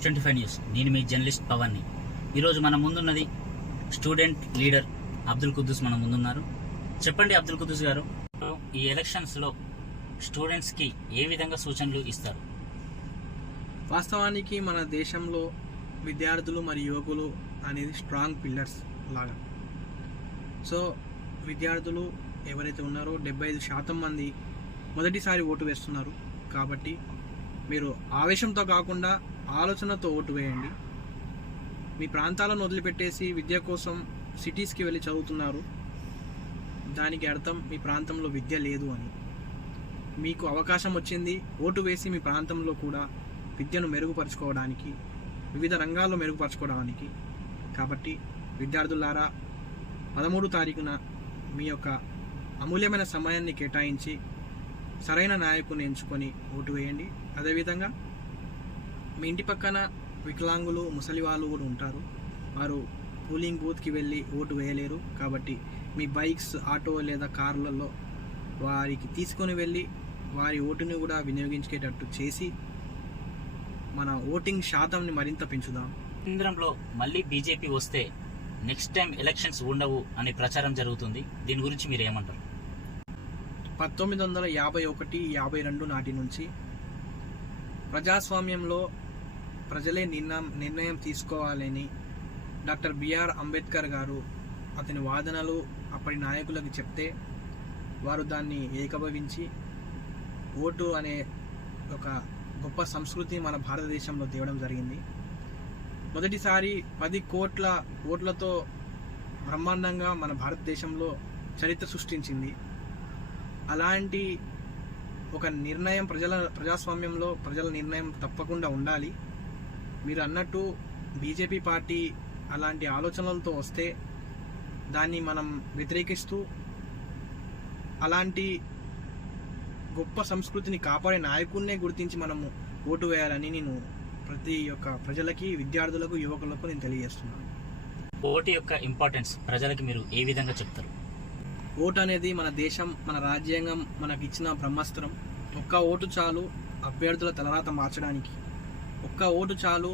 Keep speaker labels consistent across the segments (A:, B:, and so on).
A: Yes twenty five news నేను మీ journalist పవన్ని. ఈరోజు మన ముందున్నది స్టూడెంట్ లీడర్ అబ్దుల్ కుద్దూస్ మన ముందున్నారు. చెప్పండి అబ్దుల్ కుద్దూస్ గారు ఈ ఎలక్షన్స్లో స్టూడెంట్స్కి ఏ విధంగా సూచనలు ఇస్తారు?
B: వాస్తవానికి మన దేశంలో విద్యార్థులు మరియు యువకులు అనేది స్ట్రాంగ్ పిల్లర్స్ లాగా. సో విద్యార్థులు ఎవరైతే ఉన్నారో డెబ్బై ఐదు శాతం మంది మొదటిసారి ఓటు వేస్తున్నారు. కాబట్టి మీరు ఆవేశంతో కాకుండా ఆలోచనతో ఓటు వేయండి. మీ ప్రాంతాలను వదిలిపెట్టేసి విద్య కోసం సిటీస్కి వెళ్ళి చదువుతున్నారు. దానికి అర్థం మీ ప్రాంతంలో విద్య లేదు అని. మీకు అవకాశం వచ్చింది ఓటు వేసి మీ ప్రాంతంలో కూడా విద్యను మెరుగుపరచుకోవడానికి వివిధ రంగాల్లో మెరుగుపరచుకోవడానికి. కాబట్టి విద్యార్థులారా పదమూడు తారీఖున మీ యొక్క అమూల్యమైన సమయాన్ని కేటాయించి సరైన నాయకుని ఎంచుకొని ఓటు వేయండి. అదేవిధంగా మీ ఇంటి పక్కన వికలాంగులు ముసలి వాళ్ళు కూడా ఉంటారు. వారు పోలింగ్ బూత్కి వెళ్ళి ఓటు వేయలేరు. కాబట్టి మీ బైక్స్ ఆటో లేదా కార్లలో వారికి తీసుకొని వెళ్ళి వారి ఓటుని కూడా వినియోగించుకేటట్టు చేసి మన ఓటింగ్ శాతంని మరింత పెంచుదాం.
A: కేంద్రంలో మళ్ళీ బీజేపీ వస్తే నెక్స్ట్ టైం ఎలక్షన్స్ ఉండవు అనే ప్రచారం జరుగుతుంది. దీని గురించి మీరు ఏమంటారు
B: పంతొమ్మిది వందల యాభై ఒకటి యాభై రెండు నాటి నుంచి ప్రజాస్వామ్యంలో ప్రజలే నిర్ణయం నిర్ణయం తీసుకోవాలని డాక్టర్ బిఆర్ అంబేద్కర్ గారు అతని వాదనలు అప్పటి నాయకులకు చెప్తే వారు దాన్ని ఏకభవించి ఓటు అనే ఒక గొప్ప సంస్కృతి మన భారతదేశంలో తేవడం జరిగింది. మొదటిసారి పది కోట్ల ఓట్లతో బ్రహ్మాండంగా మన భారతదేశంలో చరిత్ర సృష్టించింది. అలాంటి ఒక నిర్ణయం ప్రజల ప్రజాస్వామ్యంలో ప్రజల నిర్ణయం తప్పకుండా ఉండాలి. మీరు అన్నట్టు బీజేపీ పార్టీ అలాంటి ఆలోచనలతో వస్తే దాన్ని మనం వ్యతిరేకిస్తూ అలాంటి గొప్ప సంస్కృతిని కాపాడే నాయకుడినే గుర్తించి మనము ఓటు వేయాలని నేను ప్రతి ఒక్క ప్రజలకి విద్యార్థులకు యువకులకు నేను తెలియజేస్తున్నాను.
A: ఓటు యొక్క ఇంపార్టెన్స్ ప్రజలకి మీరు ఏ విధంగా చెప్తారు?
B: ఓటు అనేది మన దేశం మన రాజ్యాంగం మనకి ఇచ్చిన బ్రహ్మాస్త్రం. ఒక్క ఓటు చాలు అభ్యర్థుల తలరాత మార్చడానికి. ఒక్క ఓటు చాలు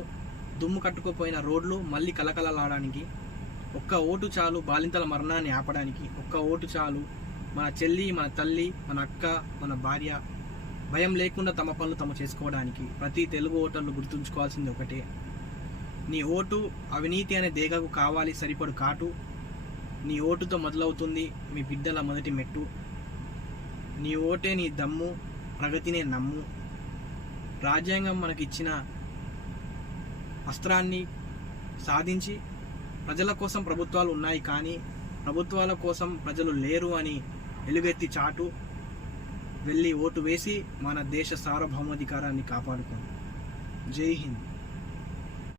B: దుమ్ము కట్టుకుపోయిన రోడ్లు మళ్ళీ కలకలలాడడానికి ఒక్క ఓటు చాలు బాలింతల మరణాన్ని ఆపడానికి. ఒక్క ఓటు చాలు మన చెల్లి మన తల్లి మన అక్క మన భార్య భయం లేకుండా తమ పనులు తమ చేసుకోవడానికి. ప్రతి తెలుగు ఓటర్లు గుర్తుంచుకోవాల్సింది ఒకటే. నీ ఓటు అవినీతి అనే దేగకు కావాలి సరిపడు కాటు. నీ ఓటుతో మొదలవుతుంది మీ బిడ్డల మొదటి మెట్టు. నీ ఓటే నీ దమ్ము ప్రగతినే నమ్ము. రాజ్యాంగం మనకిచ్చిన అస్త్రాన్ని సాధించి ప్రజల కోసం ప్రభుత్వాలు ఉన్నాయి కానీ ప్రభుత్వాల కోసం ప్రజలు లేరు అని ఎలుగెత్తి చాటు. వెళ్ళి ఓటు వేసి మన దేశ సార్వభౌమాధికారాన్ని కాపాడుకోండి. జై హింద్.